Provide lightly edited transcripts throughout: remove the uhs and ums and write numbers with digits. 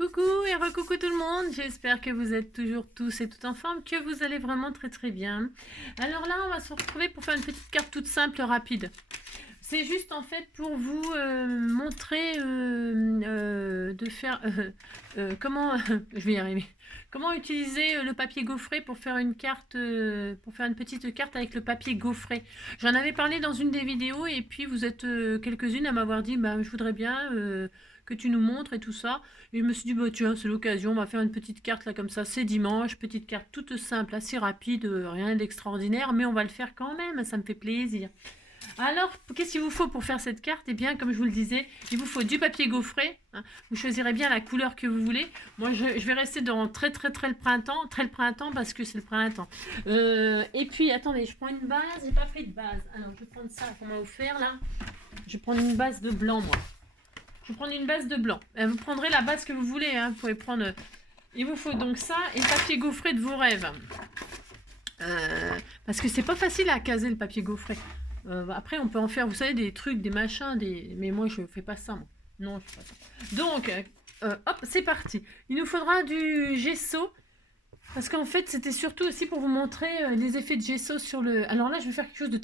Coucou et recoucou tout le monde, j'espère que vous êtes toujours tous et toutes en forme, que vous allez vraiment très bien. Alors là, on va se retrouver pour faire une petite carte toute simple, rapide. C'est juste en fait pour vous montrer de faire comment je vais y arriver. Comment utiliser le papier gaufré pour faire une carte, pour faire une petite carte avec le papier gaufré. J'en avais parlé dans une des vidéos et puis vous êtes quelques-unes à m'avoir dit bah, je voudrais bien que tu nous montres et tout ça. Et je me suis dit bah tiens c'est l'occasion, on va faire une petite carte là comme ça, c'est dimanche, petite carte toute simple, assez rapide, rien d'extraordinaire, mais on va le faire quand même, ça me fait plaisir. Alors, qu'est-ce qu'il vous faut pour faire cette carte? Eh bien, comme je vous le disais, il vous faut du papier gaufré. Hein. Vous choisirez bien la couleur que vous voulez. Moi, je vais rester dans très le printemps parce que c'est le printemps. Et puis, attendez, je prends une base. J'ai pas pris de base. Alors, je vais prendre ça qu'on m'a offert là. Je vais prendre une base de blanc, moi. Je vais prendre une base de blanc. Vous prendrez la base que vous voulez. Hein. Vous pouvez prendre. Il vous faut donc ça et le papier gaufré de vos rêves. Parce que c'est pas facile à caser le papier gaufré. Après, on peut en faire, vous savez, des trucs, des machins, mais moi, je fais pas ça, moi. Non, je fais pas ça. Donc, hop, c'est parti. Il nous faudra du gesso, parce qu'en fait, c'était surtout aussi pour vous montrer les effets de gesso sur le... Alors là, je vais faire quelque chose de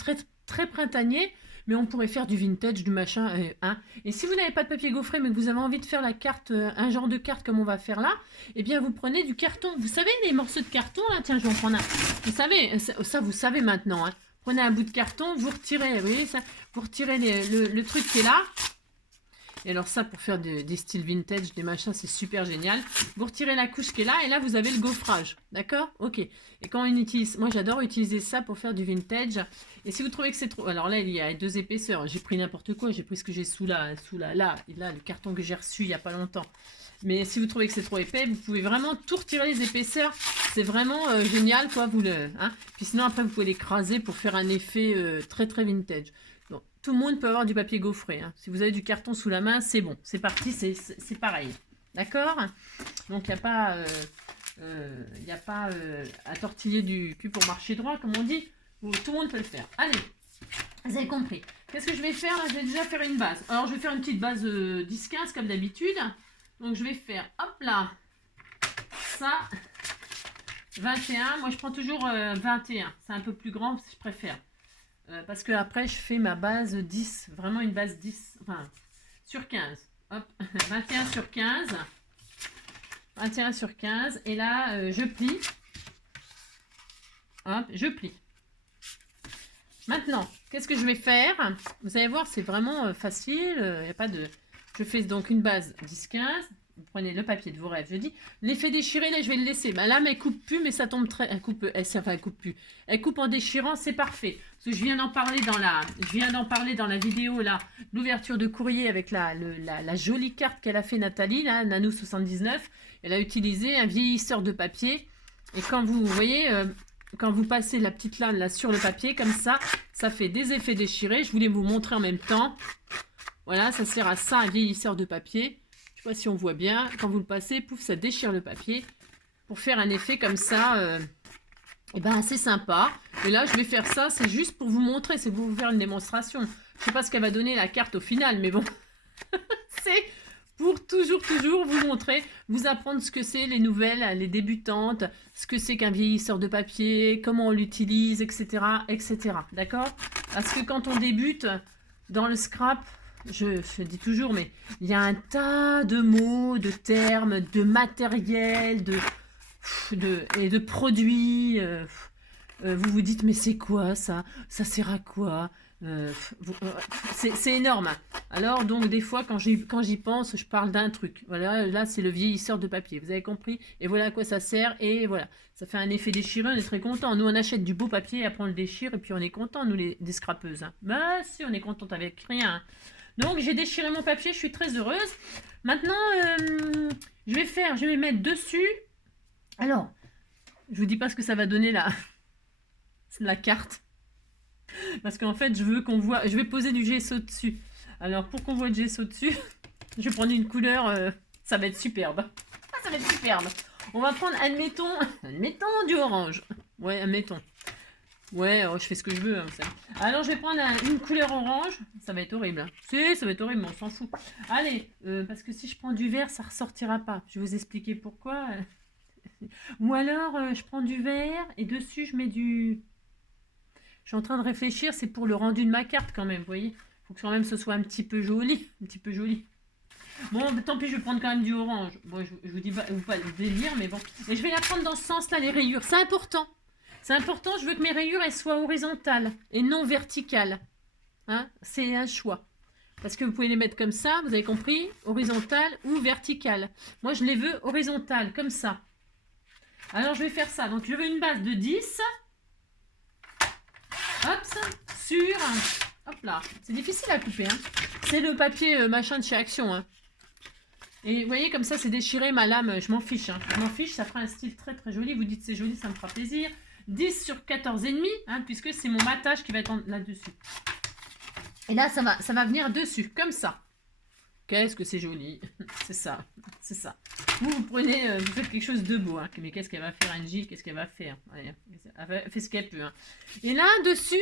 très printanier, mais on pourrait faire du vintage, du machin, hein. Et si vous n'avez pas de papier gaufré, mais que vous avez envie de faire la carte, un genre de carte comme on va faire là, eh bien, vous prenez du carton. Vous savez, les morceaux de carton, là, tiens, je vais en prendre un. Vous savez, ça vous savez maintenant, hein. Prenez un bout de carton, vous retirez, vous voyez ça, vous retirez le truc qui est là. Et alors ça, pour faire des styles vintage, des machins, c'est super génial. Vous retirez la couche qui est là, et là, vous avez le gaufrage. D'accord? Ok. Et quand on utilise... Moi, j'adore utiliser ça pour faire du vintage. Et si vous trouvez que c'est trop... Alors là, il y a 2 épaisseurs. J'ai pris n'importe quoi. J'ai pris ce que j'ai là, le carton que j'ai reçu il n'y a pas longtemps. Mais si vous trouvez que c'est trop épais, vous pouvez vraiment tout retirer les épaisseurs. C'est vraiment génial, quoi. Hein. Puis sinon, après, vous pouvez l'écraser pour faire un effet très vintage. Donc, tout le monde peut avoir du papier gaufré. Hein. Si vous avez du carton sous la main, c'est bon. C'est parti, c'est pareil. D'accord? Donc, il n'y a pas, à tortiller du cul pour marcher droit, comme on dit. Tout le monde peut le faire. Allez, vous avez compris. Qu'est-ce que je vais faire là? Je vais déjà faire une base. Alors, je vais faire une petite base 10-15 comme d'habitude. Donc, je vais faire, hop là, ça, 21. Moi, je prends toujours 21. C'est un peu plus grand, je préfère. Parce que après, je fais ma base 10. Vraiment une base 10, enfin, sur 15. Hop, 21 sur 15. 21 sur 15. Et là, je plie. Hop, je plie. Maintenant, qu'est-ce que je vais faire? Vous allez voir, c'est vraiment facile. Il y a pas de... Je fais donc une base 10-15. Vous prenez le papier de vos rêves. Je dis, l'effet déchiré, là, je vais le laisser. Bah, là, mais elle coupe plus, mais ça tombe très... Elle coupe plus. Elle coupe en déchirant, c'est parfait. Parce que je viens d'en parler dans la vidéo, là, l'ouverture de courrier avec la jolie carte qu'elle a fait, Nathalie, là, Nanou79. Elle a utilisé un vieillisseur de papier. Et quand vous voyez... quand vous passez la petite lame là sur le papier, comme ça, ça fait des effets déchirés. Je voulais vous montrer en même temps. Voilà, ça sert à ça, un vieillisseur de papier. Je sais pas si on voit bien. Quand vous le passez, pouf, ça déchire le papier. Pour faire un effet comme ça, et ben assez sympa. Et là, je vais faire ça, c'est juste pour vous montrer, c'est pour vous faire une démonstration. Je sais pas ce qu'elle va donner la carte au final, mais bon. C'est... pour toujours vous montrer, vous apprendre ce que c'est les nouvelles, les débutantes, ce que c'est qu'un vieillisseur de papier, comment on l'utilise, etc. D'accord? Parce que quand on débute dans le scrap, je dis toujours, mais il y a un tas de mots, de termes, de matériel, et de produits. Vous vous dites, mais c'est quoi ça? Ça sert à quoi? C'est énorme. Alors donc des fois quand j'y pense, je parle d'un truc. Voilà, là c'est le vieillisseur de papier. Vous avez compris? Et voilà à quoi ça sert. Et voilà, ça fait un effet déchiré. On est très content. Nous on achète du beau papier, après on le déchire et puis on est content nous des scrapeuses. Hein. Bah si, on est contente avec rien. Donc j'ai déchiré mon papier, je suis très heureuse. Maintenant je vais mettre dessus. Alors, je vous dis pas ce que ça va donner là. La carte. Parce qu'en fait, je veux qu'on voit... Je vais poser du gesso dessus. Alors, pour qu'on voit le gesso dessus, je vais prendre une couleur... ça va être superbe. Ah, ça va être superbe. On va prendre, admettons du orange. Ouais, admettons. Ouais, oh, je fais ce que je veux. Hein, ça. Alors, je vais prendre une couleur orange. Ça va être horrible. Hein. Si, ça va être horrible, mais on s'en fout. Allez, parce que si je prends du vert, ça ressortira pas. Je vais vous expliquer pourquoi. Ou alors, je prends du vert et dessus, je mets du... Je suis en train de réfléchir, c'est pour le rendu de ma carte quand même, vous voyez. Il faut que quand même ce soit un petit peu joli. Un petit peu joli. Bon, tant pis, je vais prendre quand même du orange. Bon, je vous dis pas le délire, mais bon. Et je vais la prendre dans ce sens-là, les rayures. C'est important. C'est important, je veux que mes rayures elles soient horizontales et non verticales. Hein, c'est un choix. Parce que vous pouvez les mettre comme ça, vous avez compris, horizontales ou verticales. Moi, je les veux horizontales, comme ça. Alors, je vais faire ça. Donc, je veux une base de 10. Hop, sur... Hop là. C'est difficile à couper. Hein. C'est le papier machin de chez Action. Hein. Et vous voyez, comme ça, c'est déchiré. Ma lame, je m'en fiche. Hein. Je m'en fiche, ça fera un style très très joli. Vous dites c'est joli, ça me fera plaisir. 10 sur 14,5, hein, puisque c'est mon matage qui va être là-dessus. Et là, ça va venir dessus, comme ça. Qu'est-ce que c'est joli. C'est ça, c'est ça. Vous prenez, vous faites quelque chose de beau. Hein. Mais qu'est-ce qu'elle va faire, Angie? Qu'est-ce qu'elle va faire? Allez, elle fait ce qu'elle peut. Hein. Et là, dessus,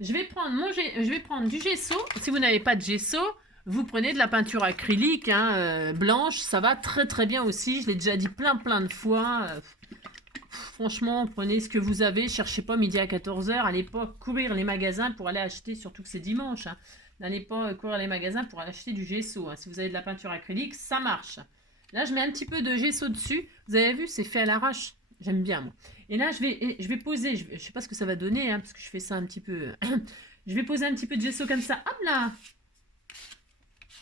je vais prendre du gesso. Si vous n'avez pas de gesso, vous prenez de la peinture acrylique, hein, blanche. Ça va très très bien aussi. Je l'ai déjà dit plein de fois. Franchement, prenez ce que vous avez, cherchez pas midi à 14 h. À l'époque, courir les magasins pour aller acheter, surtout que c'est dimanche. Hein. N'allez pas courir les magasins pour aller acheter du gesso. Hein. Si vous avez de la peinture acrylique, ça marche. Là, je mets un petit peu de gesso dessus. Vous avez vu, c'est fait à l'arrache. J'aime bien, moi. Et là, je vais poser, je sais pas ce que ça va donner, hein, parce que je fais ça un petit peu... je vais poser un petit peu de gesso comme ça. Hop là.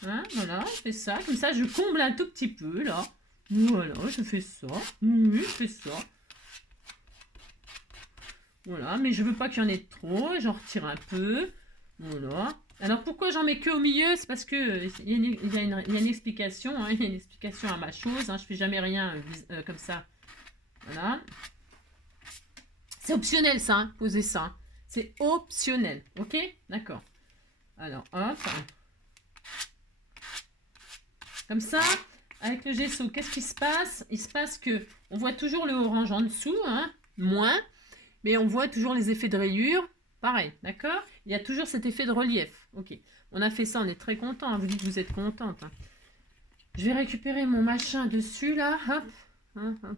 Hein, voilà, je fais ça. Comme ça, je comble un tout petit peu, là. Voilà, je fais ça. Oui, je fais ça. Voilà, mais je veux pas qu'il y en ait trop, j'en retire un peu. Voilà. Alors pourquoi j'en mets que au milieu? C'est parce que il y a une explication, hein, il y a une explication à ma chose. Hein, je fais jamais rien comme ça. Voilà. C'est optionnel ça, hein, poser ça. Hein. C'est optionnel, ok? D'accord. Alors, hop. Comme ça, avec le gesso, qu'est-ce qui se passe? Il se passe que on voit toujours le orange en dessous, hein, moins. Mais on voit toujours les effets de rayures. Pareil, d'accord? Il y a toujours cet effet de relief. Ok. On a fait ça, on est très content. Hein. Vous dites que vous êtes contente. Hein. Je vais récupérer mon machin dessus, là. Hop. Hop.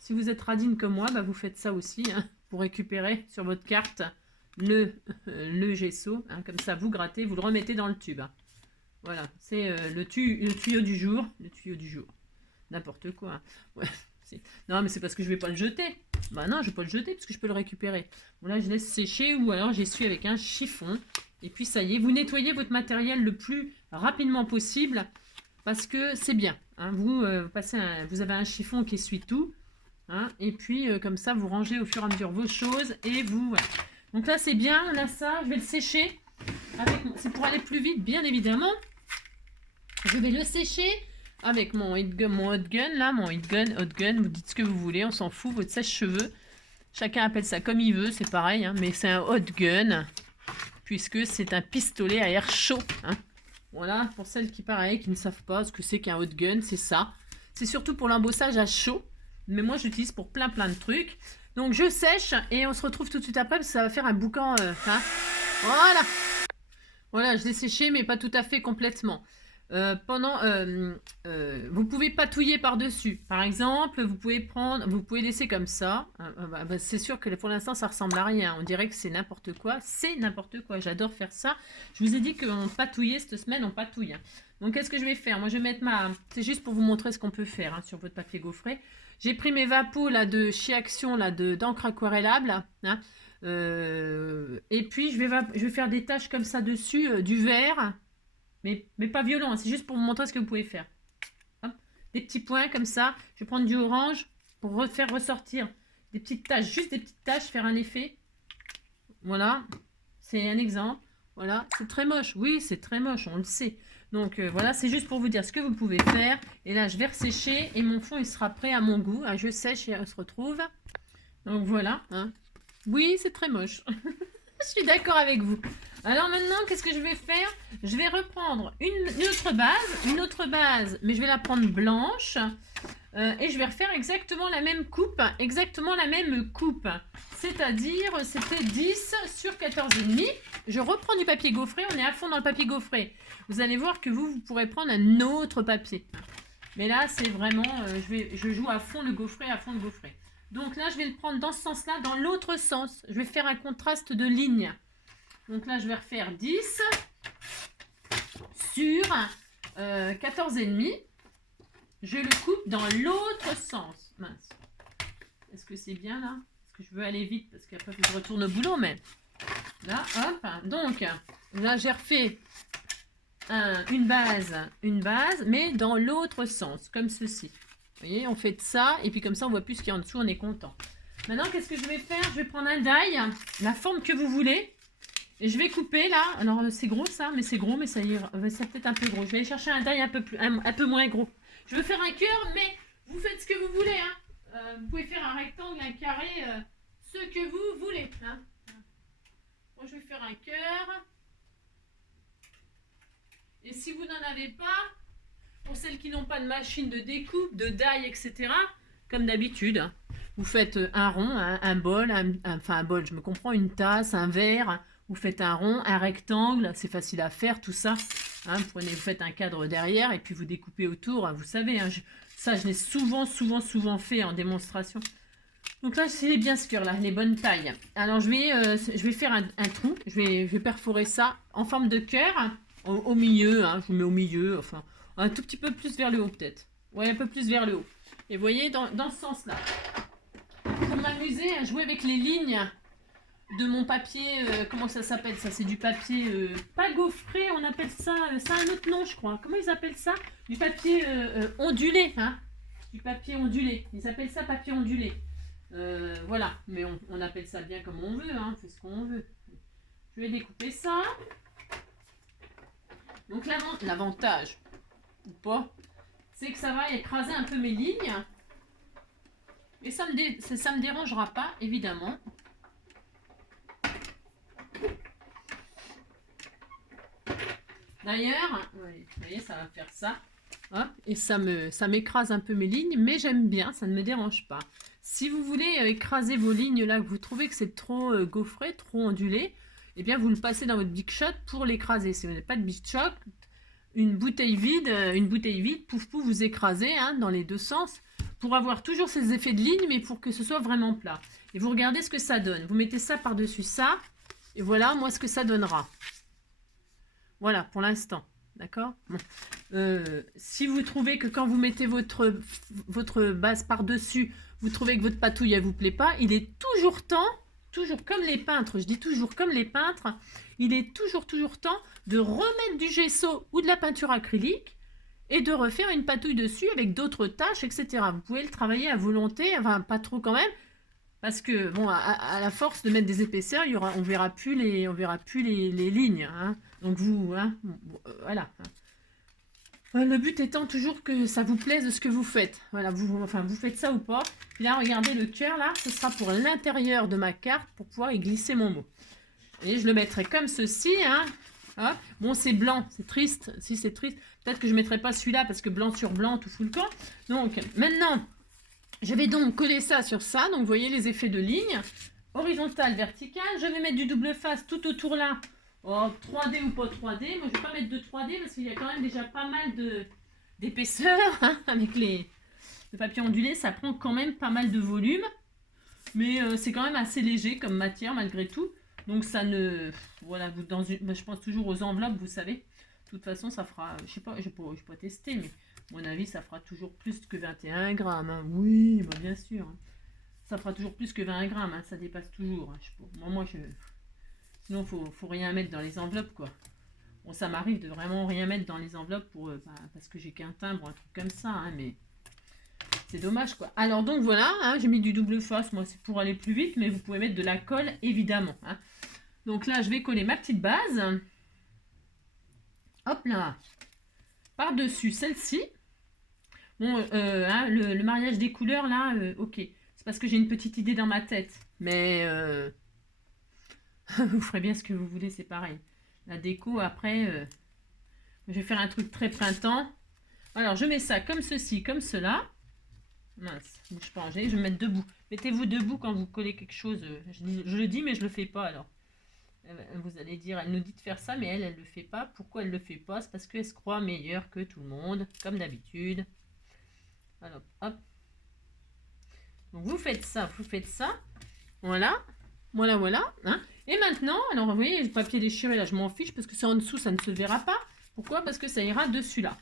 Si vous êtes radine comme moi, bah, vous faites ça aussi. Hein, pour récupérer sur votre carte le gesso. Hein, comme ça, vous grattez, vous le remettez dans le tube. Hein. Voilà. C'est le tuyau du jour. Le tuyau du jour. N'importe quoi. Hein. Ouais. Non, mais c'est parce que je vais pas le jeter. Bah non, je vais pas le jeter parce que je peux le récupérer. Bon, là, je laisse sécher ou alors j'essuie avec un chiffon. Et puis, ça y est, vous nettoyez votre matériel le plus rapidement possible parce que c'est bien. Hein, vous avez un chiffon qui essuie tout. Hein, et puis, comme ça, vous rangez au fur et à mesure vos choses et vous... Voilà. Donc là, c'est bien. On a ça. Je vais le sécher. C'est pour aller plus vite, bien évidemment. Je vais le sécher. Avec mon hot gun, là, mon hot gun, vous dites ce que vous voulez, on s'en fout, votre sèche-cheveux. Chacun appelle ça comme il veut, c'est pareil, hein, mais c'est un hot gun, puisque c'est un pistolet à air chaud. Hein. Voilà, pour celles qui, pareil, qui ne savent pas ce que c'est qu'un hot gun, c'est ça. C'est surtout pour l'embossage à chaud, mais moi, j'utilise pour plein de trucs. Donc, je sèche, et on se retrouve tout de suite après, parce que ça va faire un boucan, hein. Voilà. Voilà, je l'ai séché, mais pas tout à fait complètement. Vous pouvez patouiller par-dessus. Par exemple, vous pouvez laisser comme ça. C'est sûr que pour l'instant, ça ressemble à rien. On dirait que c'est n'importe quoi. C'est n'importe quoi. J'adore faire ça. Je vous ai dit qu'on patouillait cette semaine, on patouille. Hein. Donc, qu'est-ce que je vais faire? Moi, je vais mettre c'est juste pour vous montrer ce qu'on peut faire hein, sur votre papier gaufré. J'ai pris mes vapos là, de chez Action, là, d'encre aquarellable. Hein. Et puis, je vais faire des taches comme ça dessus, du vert. Mais pas violent, c'est juste pour vous montrer ce que vous pouvez faire. Hop. Des petits points comme ça. Je vais prendre du orange pour faire ressortir des petites taches, juste des petites taches, faire un effet. Voilà, c'est un exemple. Voilà, c'est très moche. Oui, c'est très moche, on le sait. Donc voilà, c'est juste pour vous dire ce que vous pouvez faire. Et là, je vais ressécher et mon fond, il sera prêt à mon goût. Ah, je sèche et on se retrouve. Donc voilà. Hein. Oui, c'est très moche. Je suis d'accord avec vous. Alors maintenant, qu'est-ce que je vais faire? Je vais reprendre une autre base, mais je vais la prendre blanche. Et je vais refaire exactement la même coupe, c'est-à-dire c'était 10 sur 14,5. Je reprends du papier gaufré, on est à fond dans le papier gaufré. Vous allez voir que vous pourrez prendre un autre papier. Mais là, c'est vraiment, je joue à fond le gaufré, Donc là, je vais le prendre dans ce sens-là, dans l'autre sens. Je vais faire un contraste de lignes. Donc là, je vais refaire 10 sur 14,5. Je le coupe dans l'autre sens. Mince. Est-ce que c'est bien là? Parce que je veux aller vite, parce qu'après, je retourne au boulot, mais... Là, hop. Donc, là, j'ai refait une base, mais dans l'autre sens, comme ceci. Vous voyez, on fait de ça, et puis comme ça, on voit plus ce qu'il y a en dessous, on est content. Maintenant, qu'est-ce que je vais faire? Je vais prendre un die, la forme que vous voulez, et je vais couper là. Alors, c'est gros ça, mais c'est gros, mais ça ira, c'est peut-être un peu gros. Je vais aller chercher un die un peu moins gros. Je veux faire un cœur, mais vous faites ce que vous voulez. Hein. Vous pouvez faire un rectangle, un carré, ce que vous voulez. Hein. Moi, je vais faire un cœur. Et si vous n'en avez pas, pour celles qui n'ont pas de machine de découpe, de die, etc., comme d'habitude, hein, vous faites un rond, un bol, enfin un bol, je me comprends, une tasse, un verre, vous faites un rond, un rectangle, c'est facile à faire tout ça. Hein, vous faites un cadre derrière et puis vous découpez autour, hein, vous savez, hein, ça je l'ai souvent fait en démonstration. Donc là, c'est bien ce cœur là, les bonnes tailles. Alors je vais faire un trou, je vais perforer ça en forme de cœur, au milieu, hein, je vous mets au milieu, enfin un tout petit peu plus vers le haut peut-être. Ouais, un peu plus vers le haut. Et vous voyez, dans ce sens-là. Pour m'amuser à jouer avec les lignes de mon papier, comment ça s'appelle ça? C'est du papier, pas gaufré, on appelle ça, ça a un autre nom je crois. Comment ils appellent ça? Du papier ondulé, hein? Du papier ondulé. Ils appellent ça papier ondulé. Voilà, mais on appelle ça bien comme on veut, hein, on fait ce qu'on veut. Je vais découper ça. Donc l'avantage, ou pas, c'est que ça va écraser un peu mes lignes. Et ça me dérangera pas, évidemment. D'ailleurs, vous voyez, ça va faire ça. Hop, et ça m'écrase un peu mes lignes, mais j'aime bien, ça ne me dérange pas. Si vous voulez écraser vos lignes là, que vous trouvez que c'est trop gaufré, trop ondulé, eh bien vous le passez dans votre Big Shot pour l'écraser. Si vous n'avez pas de Big Shot, une bouteille vide, pouf pouf, vous écrasez hein, dans les deux sens, pour avoir toujours ces effets de ligne, mais pour que ce soit vraiment plat. Et vous regardez ce que ça donne. Vous mettez ça par-dessus ça, et voilà, moi, ce que ça donnera. Voilà, pour l'instant. D'accord bon. Si vous trouvez que quand vous mettez votre base par-dessus, vous trouvez que votre patouille, elle vous plaît pas, il est toujours temps, toujours comme les peintres, je dis toujours comme les peintres, il est toujours temps de remettre du gesso ou de la peinture acrylique et de refaire une patouille dessus avec d'autres taches, etc. Vous pouvez le travailler à volonté, enfin pas trop quand même, parce que bon, à la force de mettre des épaisseurs, on verra plus les lignes. Hein. Donc vous, hein, voilà. Le but étant toujours que ça vous plaise de ce que vous faites. Voilà, vous faites ça ou pas. Puis là, regardez le cœur là, ce sera pour l'intérieur de ma carte pour pouvoir y glisser mon mot. Et je le mettrai comme ceci, hein. Ah, bon, c'est blanc, c'est triste. Si c'est triste, peut-être que je ne mettrai pas celui-là parce que blanc sur blanc, tout fout le camp. Donc, maintenant, je vais donc coller ça sur ça. Donc, vous voyez les effets de ligne. Horizontale, verticale. Je vais mettre du double face tout autour là. Oh, 3D ou pas 3D. Moi, je ne vais pas mettre de 3D parce qu'il y a quand même déjà pas mal d'épaisseur. Hein, avec le papier ondulé, ça prend quand même pas mal de volume. Mais c'est quand même assez léger comme matière malgré tout. Donc ça ne... Voilà, je pense toujours aux enveloppes, vous savez. De toute façon, ça fera... Je sais pas, je n'ai pas testé, mais à mon avis, ça fera toujours plus que 21 grammes. Hein. Oui, bah bien sûr. Hein. Ça fera toujours plus que 20 grammes. Hein. Ça dépasse toujours. Hein. Sinon, faut rien mettre dans les enveloppes, quoi. Bon, ça m'arrive de vraiment rien mettre dans les enveloppes parce que j'ai qu'un timbre, un truc comme ça. Hein, mais c'est dommage, quoi. Alors, donc, voilà. Hein, j'ai mis du double face. Moi, c'est pour aller plus vite, mais vous pouvez mettre de la colle, évidemment. Hein. Donc là, je vais coller ma petite base. Hop là. Par-dessus celle-ci. Bon, hein, le mariage des couleurs, là, ok. C'est parce que j'ai une petite idée dans ma tête. Mais vous ferez bien ce que vous voulez, c'est pareil. La déco, après, je vais faire un truc très printemps. Alors, je mets ça comme ceci, comme cela. Mince, bouge pas. Je vais me mettre debout. Mettez-vous debout quand vous collez quelque chose. Je le dis, mais je le fais pas alors. Vous allez dire, elle nous dit de faire ça, mais elle le fait pas. Pourquoi elle le fait pas? C'est parce qu'elle se croit meilleure que tout le monde, comme d'habitude. Alors, hop. Donc vous faites ça, vous faites ça. Voilà. Voilà, voilà. Hein. Et maintenant, alors vous voyez, le papier déchiré, là, je m'en fiche parce que c'est en dessous, ça ne se verra pas. Pourquoi? Parce que ça ira dessus, là.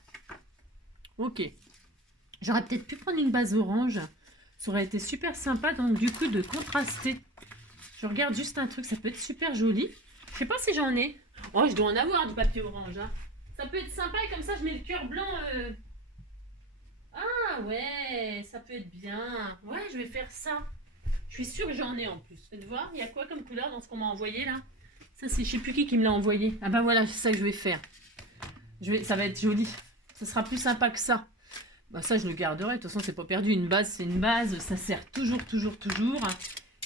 Ok. J'aurais peut-être pu prendre une base orange. Ça aurait été super sympa, donc du coup, de contraster. Je regarde juste un truc, ça peut être super joli. Je sais pas si j'en ai. Oh, je dois en avoir du papier orange. Hein. Ça peut être sympa et comme ça, je mets le cœur blanc. Ah ouais, ça peut être bien. Ouais, je vais faire ça. Je suis sûre que j'en ai en plus. Faites voir, il y a quoi comme couleur dans ce qu'on m'a envoyé là? Ça, c'est je sais plus qui me l'a envoyé. Ah bah voilà, c'est ça que je vais faire. Ça va être joli. Ça sera plus sympa que ça. Bah ça, je le garderai. De toute façon, c'est pas perdu. Une base, c'est une base. Ça sert toujours.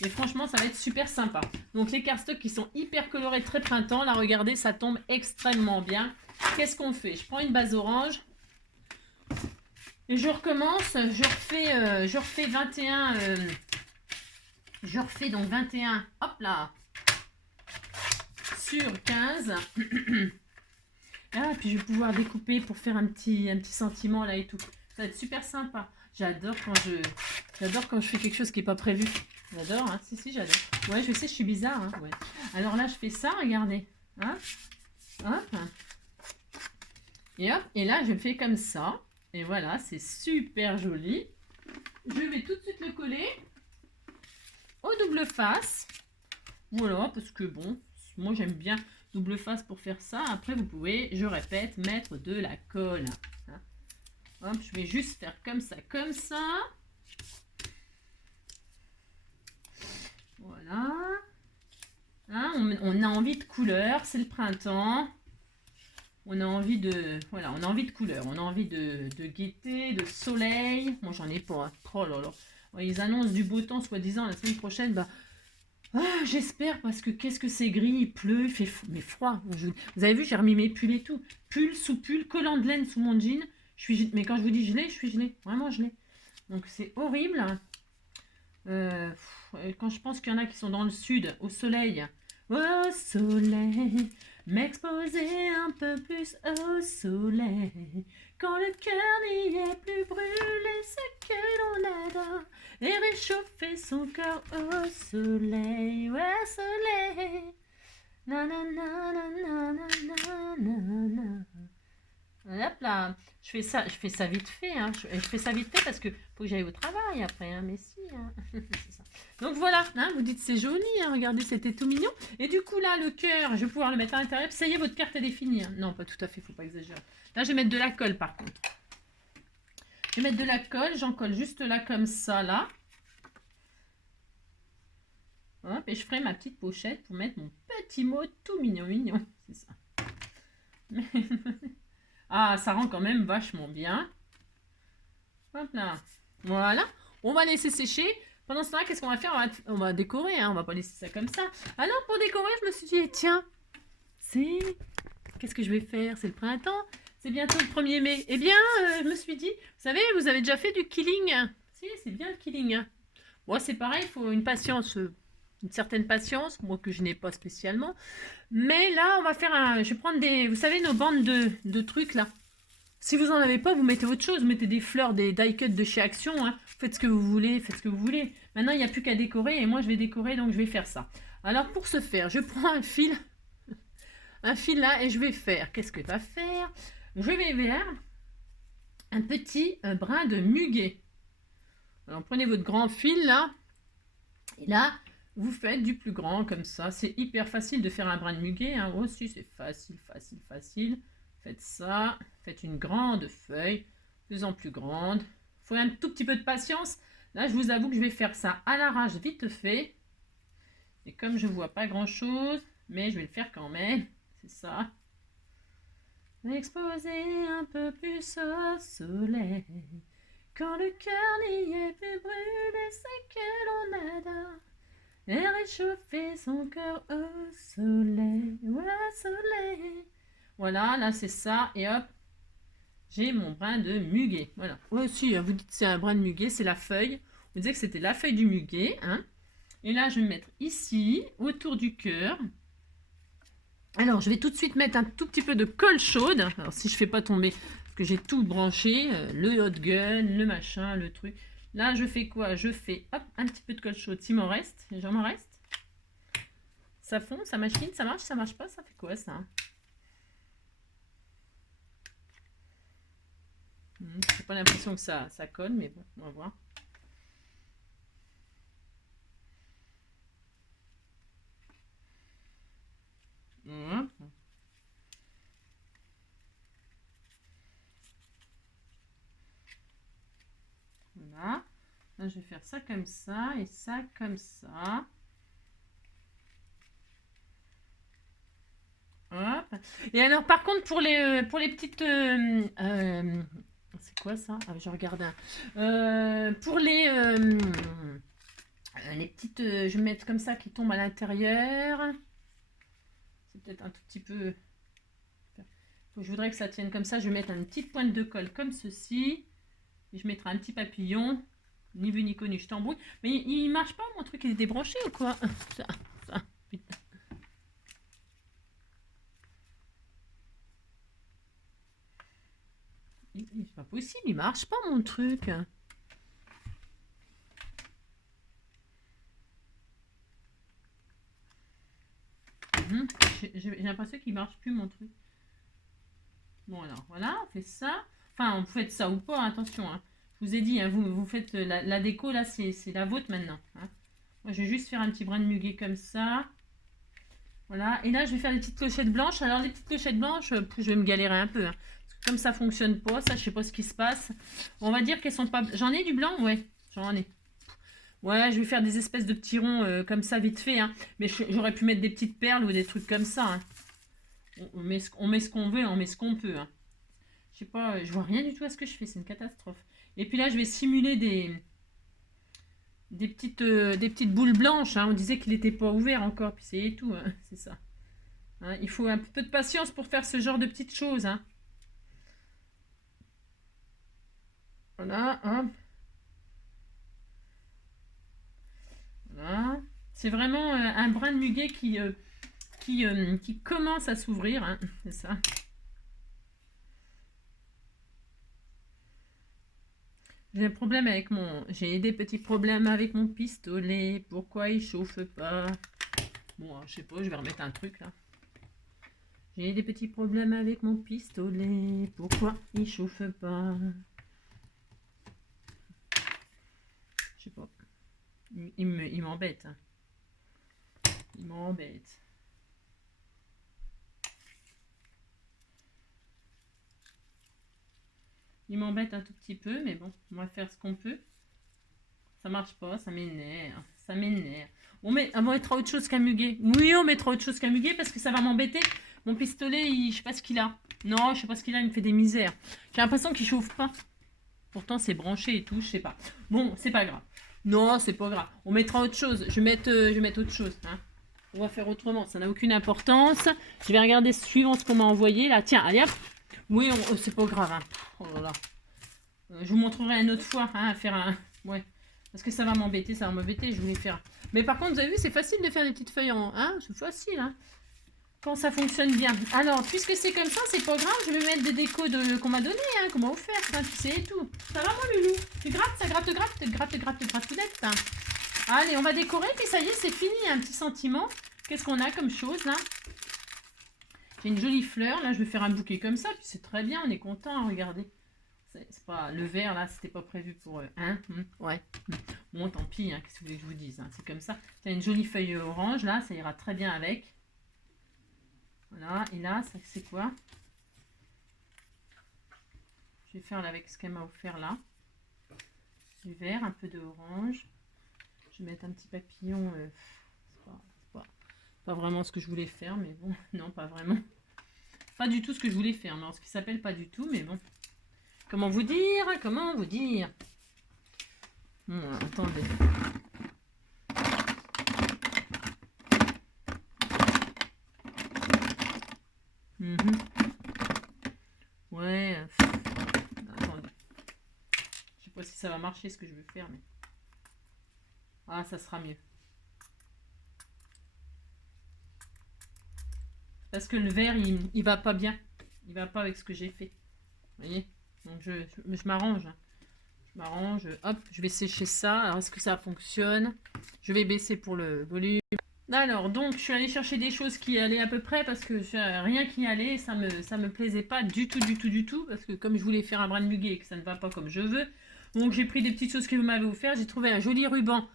Et franchement, ça va être super sympa. Donc, les cardstocks qui sont hyper colorés, très printemps. Là, regardez, ça tombe extrêmement bien. Qu'est-ce qu'on fait? Je prends une base orange. Et je recommence. Je refais 21... je refais donc 21. Hop là. Sur 15. Ah, puis je vais pouvoir découper pour faire un petit sentiment là et tout. Ça va être super sympa. J'adore quand je fais quelque chose qui n'est pas prévu. J'adore, hein. Si, j'adore. Ouais, je sais, je suis bizarre, hein. Ouais. Alors là, je fais ça, regardez. Hein. Hop. Et hop. Et là, je le fais comme ça. Et voilà, c'est super joli. Je vais tout de suite le coller au double face. Voilà, parce que bon, moi j'aime bien double face pour faire ça. Après, vous pouvez, je répète, mettre de la colle. Hein. Hop, je vais juste faire comme ça, comme ça. Voilà. Hein, on a envie de couleur, c'est le printemps. On a envie de, voilà, on a envie de couleur, on a envie de gaieté, de soleil. Moi, j'en ai pas. Hein. Oh là là. Ouais, ils annoncent du beau temps, soi-disant, la semaine prochaine. Bah, ah, j'espère, parce que qu'est-ce que c'est gris, il pleut, il fait mais froid. Vous avez vu, j'ai remis mes pulls et tout. Pull sous pull, collant de laine sous mon jean. Mais quand je vous dis gelé, je suis gelée. Vraiment gelée. Donc c'est horrible. Quand je pense qu'il y en a qui sont dans le sud, au soleil. Au soleil, m'exposer un peu plus au soleil. Quand le cœur n'y est plus brûlé, ce que l'on adore. Et réchauffer son corps au soleil, ouais, soleil. Na na na na na na na na. Hop là, je fais ça vite fait, hein. Je fais ça vite fait parce que faut que j'aille au travail après, hein. Mais si, hein. C'est ça. Donc voilà, hein, vous dites c'est joli, hein. Regardez, c'était tout mignon. Et du coup là, le cœur, je vais pouvoir le mettre à l'intérieur. Ça y est, votre carte est définie. Hein. Non, pas tout à fait, faut pas exagérer. Là, je vais mettre de la colle par contre. Je vais mettre de la colle, j'en colle juste là comme ça, là. Hop, et je ferai ma petite pochette pour mettre mon petit mot tout mignon. C'est ça. Ah, ça rend quand même vachement bien. Hop là. Voilà. On va laisser sécher. Pendant ce temps-là, qu'est-ce qu'on va faire? On va décorer. Hein. On va pas laisser ça comme ça. Alors, pour décorer, je me suis dit, tiens, qu'est-ce que je vais faire? C'est le printemps. C'est bientôt le 1er mai. Eh bien, je me suis dit, vous savez, vous avez déjà fait du killing. Si, c'est bien le killing. Bon, c'est pareil, il faut une patience, une certaine patience, moi que je n'ai pas spécialement. Mais là, on va faire je vais prendre vous savez, nos bandes de trucs là. Si vous en avez pas, vous mettez autre chose. Vous mettez des fleurs, des die cuts de chez Action. Hein. Faites ce que vous voulez, faites ce que vous voulez. Maintenant, il n'y a plus qu'à décorer et moi, je vais décorer, donc je vais faire ça. Alors, pour ce faire, je prends un fil là et je vais faire. Qu'est-ce que tu vas faire? Je vais faire un petit brin de muguet. Alors, prenez votre grand fil là. Et là, vous faites du plus grand comme ça. C'est hyper facile de faire un brin de muguet. Hein. Aussi, c'est facile. Faites ça. Faites une grande feuille. De plus en plus grande. Il faut un tout petit peu de patience. Là, je vous avoue que je vais faire ça à l'arrache vite fait. Et comme je ne vois pas grand-chose, mais je vais le faire quand même. C'est ça. Exposer un peu plus au soleil. Quand le cœur n'y est plus brûlé, c'est que l'on adore. Et réchauffer son cœur au soleil, ouais, soleil. Voilà, là c'est ça, et hop, j'ai mon brin de muguet. Voilà. Ouais, aussi, vous dites c'est un brin de muguet, c'est la feuille. Vous disiez que c'était la feuille du muguet. Hein. Et là, je vais me mettre ici, autour du cœur. Alors, je vais tout de suite mettre un tout petit peu de colle chaude. Alors, si je ne fais pas tomber, parce que j'ai tout branché, le hot gun, le machin, le truc. Là, je fais quoi? Je fais hop, un petit peu de colle chaude, s'il m'en reste. J'en m'en reste. Ça fond, ça machine, ça marche pas, ça fait quoi ça? J'ai pas l'impression que ça colle, mais bon, on va voir. Voilà. Là, je vais faire ça comme ça et ça comme ça. Hop. Et alors, par contre, pour les petites... c'est quoi ça? Ah, je regarde un. Pour les petites... je vais mettre comme ça qui tombent à l'intérieur. C'est peut-être un tout petit peu... Je voudrais que ça tienne comme ça. Je vais mettre une petite pointe de colle comme ceci. Et je mettrai un petit papillon. Ni vu ni connu, je t'embrouille. Mais il marche pas, mon truc, il est débranché ou quoi? Ça, putain. C'est pas possible, il marche pas, mon truc. J'ai l'impression qu'il marche plus, mon truc. Bon, alors, voilà, on fait ça. Enfin, vous faites ça ou pas, attention. Hein. Je vous ai dit, hein, vous faites la déco, là, c'est la vôtre maintenant. Hein. Moi, je vais juste faire un petit brin de muguet comme ça. Voilà. Et là, je vais faire des petites clochettes blanches. Alors, les petites clochettes blanches, je vais me galérer un peu. Hein. Parce que comme ça fonctionne pas, ça, je sais pas ce qui se passe. On va dire qu'elles sont pas... J'en ai du blanc? Ouais, j'en ai. Ouais, je vais faire des espèces de petits ronds comme ça, vite fait. Hein. Mais j'aurais pu mettre des petites perles ou des trucs comme ça. Hein. On met ce qu'on veut, on met ce qu'on peut. Hein. Je sais pas, je vois rien du tout à ce que je fais, c'est une catastrophe. Et puis là, je vais simuler des petites boules blanches. Hein. On disait qu'il n'était pas ouvert encore, puis c'est tout, hein. C'est ça. Hein, il faut un peu de patience pour faire ce genre de petites choses. Hein. Voilà, hop. Voilà. C'est vraiment un brin de muguet qui commence à s'ouvrir. Hein. C'est ça. J'ai des petits problèmes avec mon pistolet. Pourquoi il chauffe pas? Bon, je sais pas, je vais remettre un truc là. J'ai des petits problèmes avec mon pistolet. Pourquoi il chauffe pas? Je sais pas. Il m'embête. Hein. Il m'embête. Il m'embête un tout petit peu, mais bon, on va faire ce qu'on peut. Ça marche pas, ça m'énerve. Ça m'énerve. On mettra autre chose qu'un muguet. Oui, on mettra autre chose qu'un muguet parce que ça va m'embêter. Mon pistolet, je sais pas ce qu'il a. Non, je sais pas ce qu'il a, il me fait des misères. J'ai l'impression qu'il chauffe pas. Pourtant, c'est branché et tout, je sais pas. Bon, c'est pas grave. Non, c'est pas grave. On mettra autre chose. Je vais mettre autre chose. Hein. On va faire autrement. Ça n'a aucune importance. Je vais regarder suivant ce qu'on m'a envoyé. Là, tiens, allez hop. Oui, c'est pas grave. Hein. Oh là là. Je vous montrerai une autre fois. Hein, à faire un... Ouais. Parce que ça va m'embêter, je voulais faire. Mais par contre, vous avez vu, c'est facile de faire des petites feuilles en... Hein, c'est facile, hein. Quand ça fonctionne bien. Alors, puisque c'est comme ça, c'est pas grave, je vais mettre des décos qu'on m'a donné, hein, qu'on m'a offert, hein, tu sais, et tout. Ça va, mon loulou? Tu grattes, ça gratounette, hein. Allez, on va décorer, puis ça y est, c'est fini, un petit sentiment. Qu'est-ce qu'on a comme chose, là? J'ai une jolie fleur, là, je vais faire un bouquet comme ça, puis c'est très bien, on est content, regardez. C'est pas le vert là, c'était pas prévu pour hein, ouais. Bon, tant pis, hein, qu'est-ce que vous voulez que je vous dise, hein, c'est comme ça. T'as une jolie feuille orange là, ça ira très bien avec. Voilà, et là, ça c'est quoi? Je vais faire avec ce qu'elle m'a offert là. Du vert, un peu de orange. Je vais mettre un petit papillon. C'est pas vraiment ce que je voulais faire, mais bon, non, pas vraiment. Pas du tout ce que je voulais faire, non, ce qui s'appelle pas du tout, mais bon. Comment vous dire? Attendez. Ouais. sais pas si ça va marcher ce que je veux faire, mais... Ah, ça sera mieux. Parce que le vert, il va pas bien. Il va pas avec ce que j'ai fait. Vous voyez? Donc je m'arrange. Je m'arrange. Hop, je vais sécher ça. Alors, est-ce que ça fonctionne? Je vais baisser pour le volume. Alors, donc, je suis allée chercher des choses qui allaient à peu près parce que rien qui allait, ça me plaisait pas du tout, du tout, du tout. Parce que comme je voulais faire un brin de muguet et que ça ne va pas comme je veux, donc j'ai pris des petites choses que vous m'avez offert. J'ai trouvé un joli ruban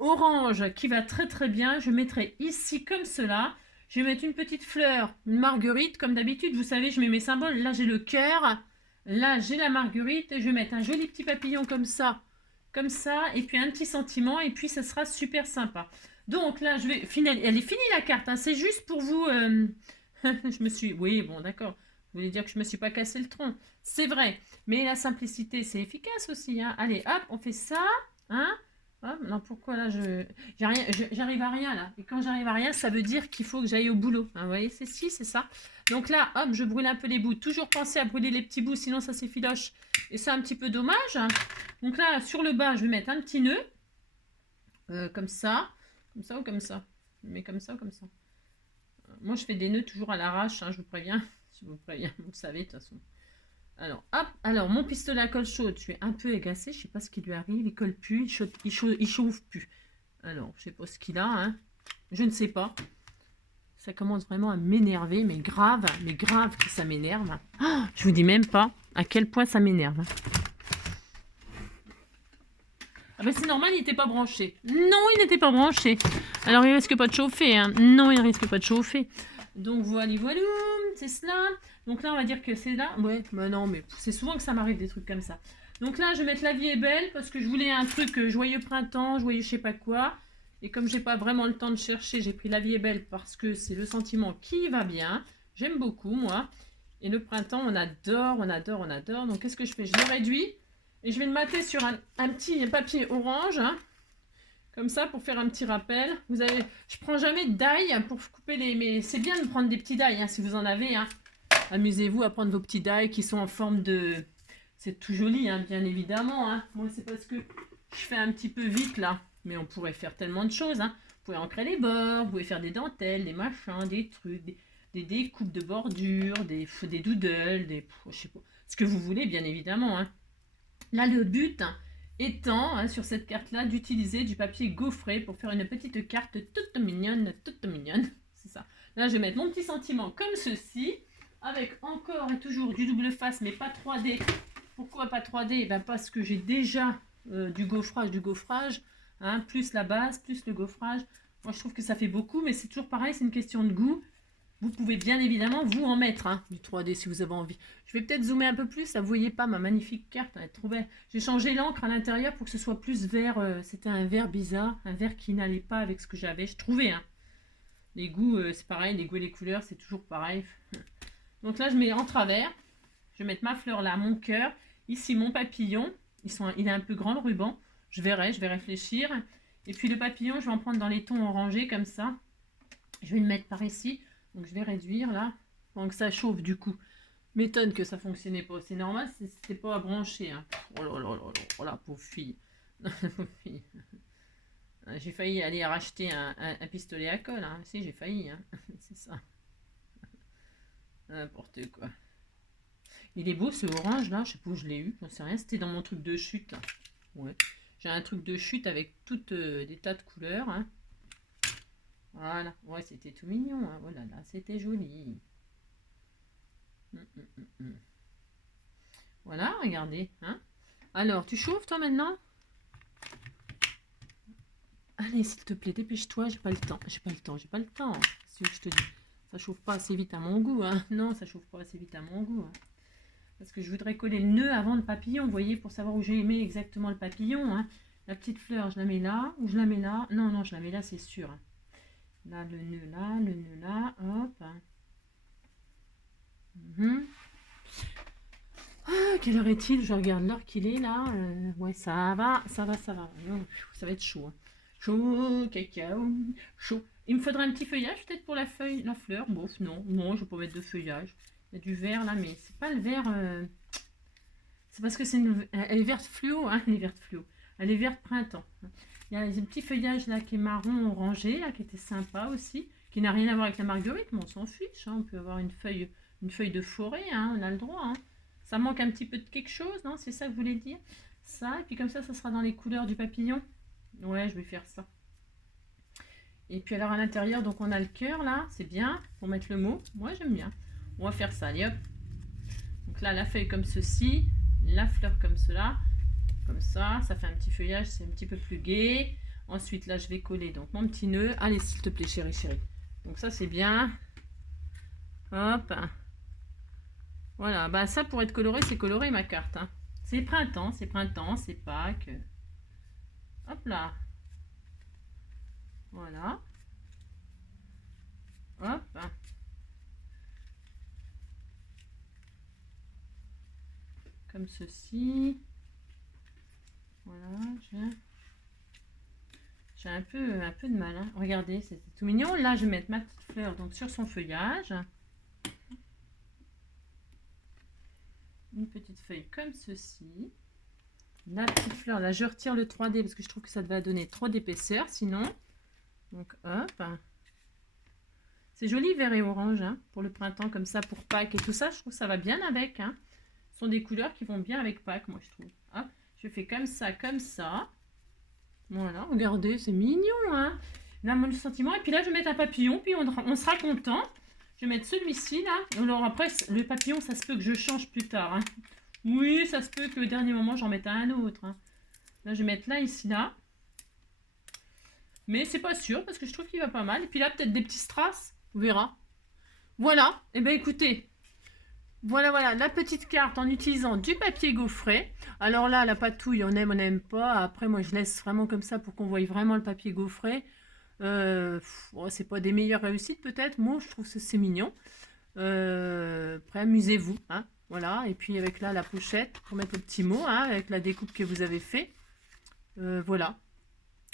orange qui va très très bien. Je mettrai ici comme cela. Je vais mettre une petite fleur, une marguerite, comme d'habitude. Vous savez, je mets mes symboles. Là, j'ai le cœur. Là, j'ai la marguerite. Et je vais mettre un joli petit papillon comme ça. Comme ça. Et puis un petit sentiment. Et puis, ça sera super sympa. Donc là, je vais finir. Elle est finie la carte. Hein. C'est juste pour vous. Je me suis. Oui, bon, d'accord. Vous voulez dire que je me suis pas cassé le tronc. C'est vrai. Mais la simplicité, c'est efficace aussi. Hein. Allez, hop, on fait ça. Hein. Hop, non, pourquoi là, j'arrive à rien là. Et quand j'arrive à rien, ça veut dire qu'il faut que j'aille au boulot. Hein, vous voyez, c'est ça. Donc là, hop, je brûle un peu les bouts. Toujours penser à brûler les petits bouts, sinon ça s'effiloche. Et c'est un petit peu dommage. Donc là, sur le bas, je vais mettre un petit nœud. Comme ça. Comme ça ou comme ça? Mais comme ça ou comme ça? Moi, je fais des nœuds toujours à l'arrache, hein, je vous préviens. Je vous préviens, vous le savez de toute façon. Alors, hop, alors mon pistolet à colle chaude, je suis un peu agacée, je sais pas ce qui lui arrive, il colle plus, il chauffe plus. Alors, je sais pas ce qu'il a, hein. Je ne sais pas. Ça commence vraiment à m'énerver, mais grave que ça m'énerve. Oh, je vous dis même pas à quel point ça m'énerve. Ah ben c'est normal, il n'était pas branché. Non, il n'était pas branché. Alors, il risque pas de chauffer, hein. Non, il risque pas de chauffer. Donc, voilà, c'est cela. Donc là, on va dire que c'est là. Ouais, bah non, mais c'est souvent que ça m'arrive des trucs comme ça. Donc là, je vais mettre La vie est belle parce que je voulais un truc joyeux printemps, joyeux je sais pas quoi. Et comme j'ai pas vraiment le temps de chercher, j'ai pris La vie est belle parce que c'est le sentiment qui va bien. J'aime beaucoup, moi. Et le printemps, on adore, on adore, on adore. Donc, qu'est-ce que je fais? Je le réduis et je vais le mater sur un petit papier orange. Hein, comme ça, pour faire un petit rappel. Vous avez, je prends jamais d'ail pour couper les... Mais c'est bien de prendre des petits d'ail, hein, si vous en avez. Hein. Amusez-vous à prendre vos petits d'ail qui sont en forme de... C'est tout joli, hein, bien évidemment. Hein. Moi, c'est parce que je fais un petit peu vite, là. Mais on pourrait faire tellement de choses. Hein. Vous pouvez ancrer les bords, vous pouvez faire des dentelles, des machins, des trucs, des découpes de bordure, des doodles, je sais pas, ce que vous voulez, bien évidemment. Hein. Là, le but étant, hein, sur cette carte-là, d'utiliser du papier gaufré pour faire une petite carte toute mignonne, c'est ça. Là, je vais mettre mon petit sentiment comme ceci, avec encore et toujours du double face, mais pas 3D. Pourquoi pas 3D? Ben parce que j'ai déjà du gaufrage, hein, plus la base, plus le gaufrage. Moi, je trouve que ça fait beaucoup, mais c'est toujours pareil, c'est une question de goût. Vous pouvez bien évidemment vous en mettre, hein, du 3D si vous avez envie. Je vais peut-être zoomer un peu plus, là, vous voyez pas ma magnifique carte, elle est trop belle. J'ai changé l'encre à l'intérieur pour que ce soit plus vert, c'était un vert bizarre, un vert qui n'allait pas avec ce que j'avais, je trouvais. Hein. Les goûts, c'est pareil, les goûts et les couleurs, c'est toujours pareil. Donc là, je mets en travers, je vais mettre ma fleur là, mon cœur, ici mon papillon, il est un peu grand le ruban, je vais réfléchir. Et puis le papillon, je vais en prendre dans les tons orangés comme ça. Je vais le mettre par ici. Donc je vais réduire là, pendant que ça chauffe du coup. M'étonne que ça fonctionnait pas. C'est normal, c'était pas à brancher. Hein. Oh là là là là, oh la pauvre fille. Pauvre fille. J'ai failli aller racheter un pistolet à colle. Hein. Si, j'ai failli. Hein. C'est ça. N'importe quoi. Il est beau ce orange là, je sais pas où je l'ai eu, j'en sais rien. C'était dans mon truc de chute là. Ouais. J'ai un truc de chute avec toutes des tas de couleurs. Hein. Voilà, ouais, c'était tout mignon, hein. Oh là là, c'était joli. Voilà, regardez, hein. Alors, tu chauffes toi maintenant? Allez, s'il te plaît, dépêche-toi, j'ai pas le temps. C'est ce que je te dis. Ça chauffe pas assez vite à mon goût, hein. Non, ça chauffe pas assez vite à mon goût. Hein. Parce que je voudrais coller le nœud avant le papillon, vous voyez, pour savoir où j'ai mis exactement le papillon. Hein. La petite fleur, je la mets là, ou je la mets là. Non, non, je la mets là, c'est sûr. Hein. Là, le nœud là, hop. Ah, quelle heure est-il? Je regarde l'heure qu'il est là. Ouais, ça va. Ça va être chaud. Hein. Chaud, cacao, chaud. Il me faudrait un petit feuillage peut-être pour la fleur. Bon, non, je vais pas mettre de feuillage. Il y a du vert là, mais c'est pas le vert. C'est parce que elle est verte fluo, hein, elle est verte fluo. Elle est verte printemps. Il y a un petit feuillage là qui est marron orangé, là, qui était sympa aussi, qui n'a rien à voir avec la marguerite, mais on s'en fiche. Hein, on peut avoir une feuille de forêt, hein, on a le droit. Hein. Ça manque un petit peu de quelque chose, non? C'est ça que vous voulez dire? Ça, et puis comme ça sera dans les couleurs du papillon. Ouais, je vais faire ça. Et puis alors à l'intérieur, donc on a le cœur là, c'est bien, pour mettre le mot. Moi j'aime bien. On va faire ça, allez hop. Donc là, la feuille comme ceci, la fleur comme cela, comme ça fait un petit feuillage, c'est un petit peu plus gai. Ensuite là, je vais coller donc mon petit nœud. Allez, s'il te plaît, chérie, chérie. Donc ça, c'est bien. Hop. Voilà, bah ça pour être coloré, c'est coloré ma carte. Hein. C'est printemps, c'est Pâques. Hop là. Voilà. Hop. Comme ceci. Voilà, j'ai un peu de mal. Hein. Regardez, c'est tout mignon. Là, je vais mettre ma petite fleur donc, sur son feuillage. Une petite feuille comme ceci. La petite fleur, là, je retire le 3D parce que je trouve que ça va donner trop d'épaisseur sinon. Donc, hop. C'est joli, vert et orange, hein, pour le printemps, comme ça, pour Pâques et tout ça. Je trouve que ça va bien avec. Hein. Ce sont des couleurs qui vont bien avec Pâques, moi, je trouve. Hop. Je fais comme ça, comme ça. Voilà, regardez, c'est mignon, hein. Là, mon sentiment. Et puis là, je vais mettre un papillon, puis on sera content. Je vais mettre celui-ci, là. Alors après, le papillon, ça se peut que je change plus tard. Hein. Oui, ça se peut que le dernier moment, j'en mette un autre. Hein. Là, je vais mettre là, ici, là. Mais c'est pas sûr, parce que je trouve qu'il va pas mal. Et puis là, peut-être des petits strass. On verra. Voilà. Et bien, écoutez. Voilà, la petite carte en utilisant du papier gaufré. Alors là, la patouille, on n'aime pas. Après, moi, je laisse vraiment comme ça pour qu'on voie vraiment le papier gaufré. C'est pas des meilleures réussites, peut-être. Moi, je trouve que c'est mignon. Après, amusez-vous. Hein, voilà. Et puis, avec là, la pochette pour mettre le petit mot, hein, avec la découpe que vous avez fait. Voilà.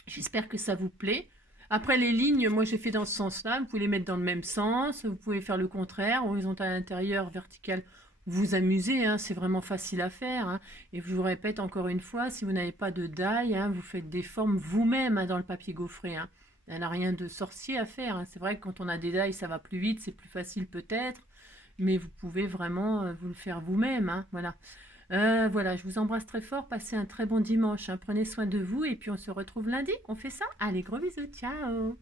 J'espère que ça vous plaît. Après, les lignes, moi, j'ai fait dans ce sens-là. Vous pouvez les mettre dans le même sens. Vous pouvez faire le contraire, horizontal à l'intérieur, vertical. Vous amusez, hein, c'est vraiment facile à faire. Hein. Et je vous répète encore une fois, si vous n'avez pas de die, hein, vous faites des formes vous-même hein, dans le papier gaufré. Hein. Il n'y a rien de sorcier à faire. Hein. C'est vrai que quand on a des die, ça va plus vite, c'est plus facile peut-être. Mais vous pouvez vraiment vous le faire vous-même. Hein, voilà. Voilà, je vous embrasse très fort. Passez un très bon dimanche. Hein. Prenez soin de vous et puis on se retrouve lundi. On fait ça? Allez, gros bisous. Ciao!